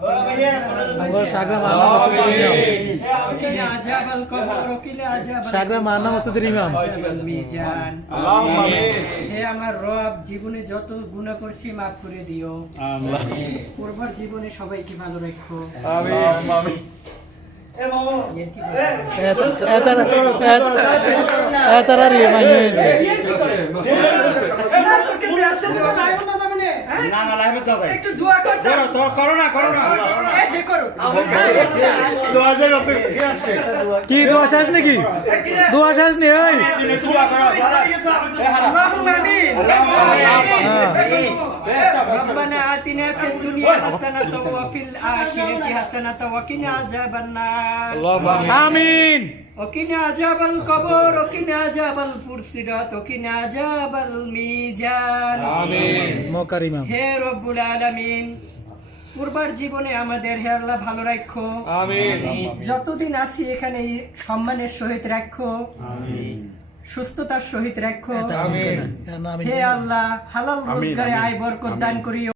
Angor sagra mana masuk imam. وقنا عذاب القبر وقنا عذاب Sagra mana masuk imam. Mizan আল্লাহুম্মা আমিন। হে আমার রব, জীবনে যত গুনাহ করছি মাফ করে দিও। আমিন। পূর্বের জীবনে সবাইকে ভালো রাখো। আল্লাহুম্মা আমিন। Etara ri manu ese. না না লাইভে তো যাই। একটু দোয়া করতে করো না করো না। হে করো দোয়া যাই রতে কি আসছে? কি দোয়া শেষ নাকি? দোয়া শেষ নেই ওই। দোয়া করো। আল্লাহুম্মা আমিন হ্যাঁ। ربنا آتنا في الدنيا حسنة وفي الآخرة حسنة وقنا عذاب النار Amin. وقنا عذاب القبر وقنا عذاب الفرصات وقنا عذاب الميزان Mokar imam. হে রব্বুল আলামিন, পূর্বার জীবনে আমাদের হে আল্লাহ ভালো রাখো। যতদিন আছি এখানে সম্মানের সহিত রাখো, সুস্থতার সহিত রাখো। হে আল্লাহ, হালাল রোজগারে আয় বরকত দান করিও।